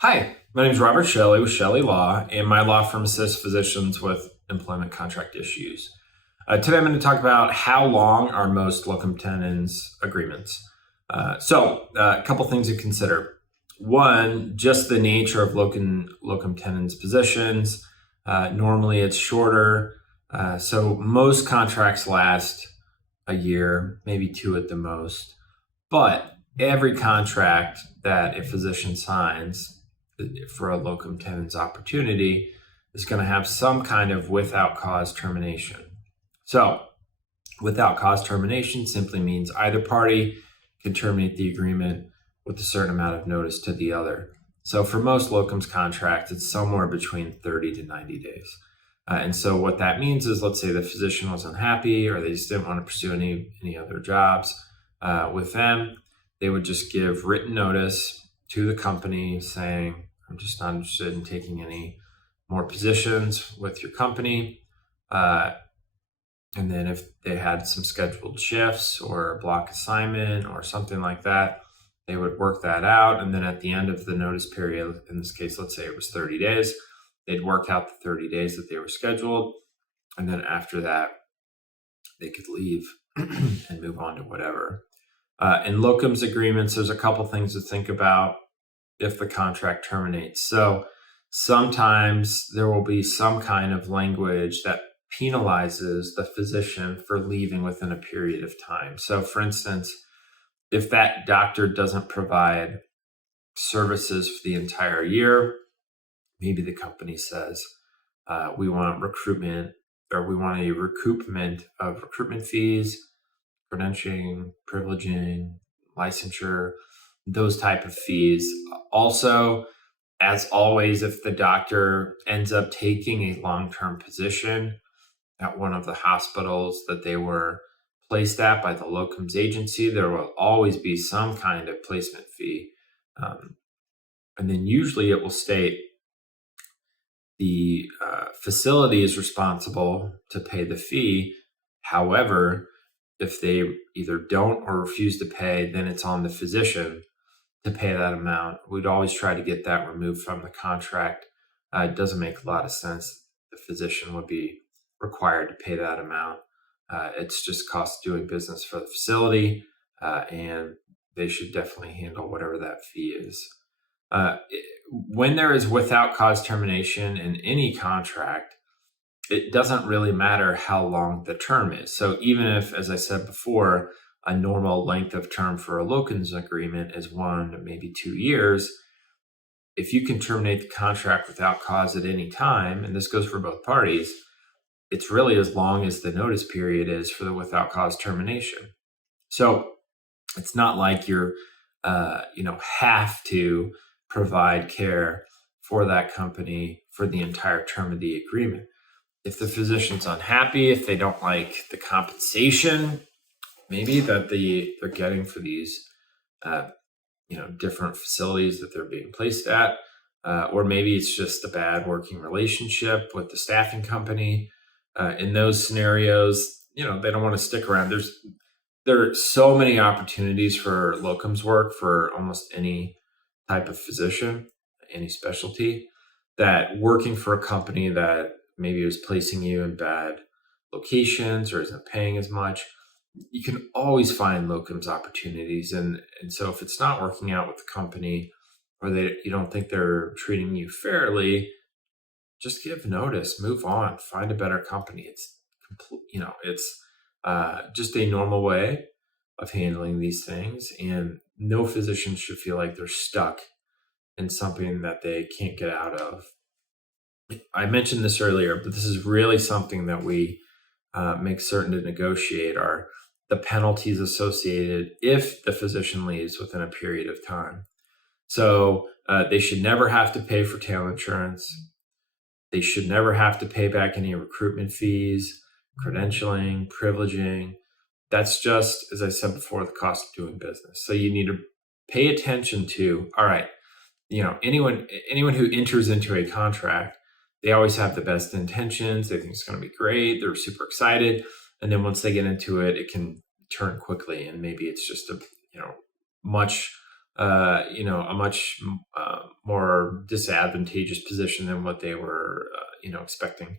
Hi, my name is Robert Shelley with Chelle Law, and my law firm assists physicians with employment contract issues. Today I'm going to talk about how long are most locum tenens agreements. A couple things to consider. One, just the nature of locum tenens positions. Normally it's shorter, so most contracts last a year, maybe two at the most. But every contract that a physician signs for a locum tenens opportunity is going to have some kind of without cause termination. So, without cause termination simply means either party can terminate the agreement with a certain amount of notice to the other. So, for most locums contracts, it's somewhere between 30 to 90 days. And so, what that means is, let's say the physician was unhappy or they just didn't want to pursue any other jobs with them, they would just give written notice to the company saying, I'm just not interested in taking any more positions with your company. And then if they had some scheduled shifts or a block assignment or something like that, they would work that out. And then at the end of the notice period, in this case, let's say it was 30 days, they'd work out the 30 days that they were scheduled. And then after that, they could leave and move on to whatever. In locums agreements, there's a couple things to think about if the contract terminates. So sometimes there will be some kind of language that penalizes the physician for leaving within a period of time. So for instance, if that doctor doesn't provide services for the entire year, maybe the company says, we want recruitment, or we want a recoupment of recruitment fees, credentialing, privileging, licensure, those type of fees. Also, as always, if the doctor ends up taking a long-term position at one of the hospitals that they were placed at by the locums agency, there will always be some kind of placement fee. And then usually it will state the facility is responsible to pay the fee. However, if they either don't or refuse to pay, then it's on the physician to pay that amount. We'd always try to get that removed from the contract. It doesn't make a lot of sense. The physician would be required to pay that amount. It's just cost of doing business for the facility, and they should definitely handle whatever that fee is. When there is without cause termination in any contract, it doesn't really matter how long the term is. So even if, as I said before, a normal length of term for a locums agreement is 1 to maybe 2 years, if you can terminate the contract without cause at any time, and this goes for both parties, it's really as long as the notice period is for the without cause termination. So it's not like you're, have to provide care for that company for the entire term of the agreement. If the physician's unhappy, if they don't like the compensation, maybe that they're getting for these, different facilities that they're being placed at, or maybe it's just a bad working relationship with the staffing company. In those scenarios, they don't want to stick around. There are so many opportunities for locums work for almost any type of physician, any specialty, that working for a company that maybe is placing you in bad locations or isn't paying as much, you can always find locums opportunities. And so if it's not working out with the company, or you don't think they're treating you fairly, just give notice, move on, find a better company. It's just a normal way of handling these things, and no physician should feel like they're stuck in something that they can't get out of. I mentioned this earlier, but this is really something that we make certain to negotiate are the penalties associated if the physician leaves within a period of time. So they should never have to pay for tail insurance. They should never have to pay back any recruitment fees, credentialing, privileging. That's just, as I said before, the cost of doing business. So you need to pay attention to, all right, anyone who enters into a contract, they always have the best intentions. They think it's going to be great. They're super excited. And then once they get into it, it can turn quickly. And maybe it's just a much more disadvantageous position than what they were, expecting.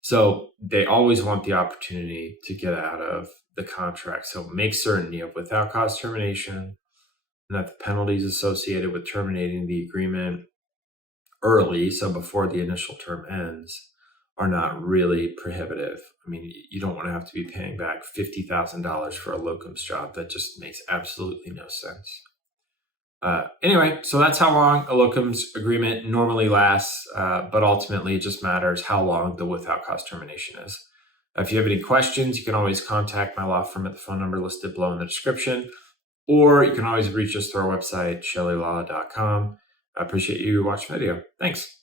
So they always want the opportunity to get out of the contract. So make certainty of without cause termination and that the penalties associated with terminating the agreement early, so before the initial term ends, are not really prohibitive. I mean, you don't want to have to be paying back $50,000 for a locums job. That just makes absolutely no sense. Anyway, so that's how long a locums agreement normally lasts, but ultimately it just matters how long the without cause termination is. If you have any questions, you can always contact my law firm at the phone number listed below in the description, or you can always reach us through our website, chellelaw.com. I appreciate you watching the video. Thanks.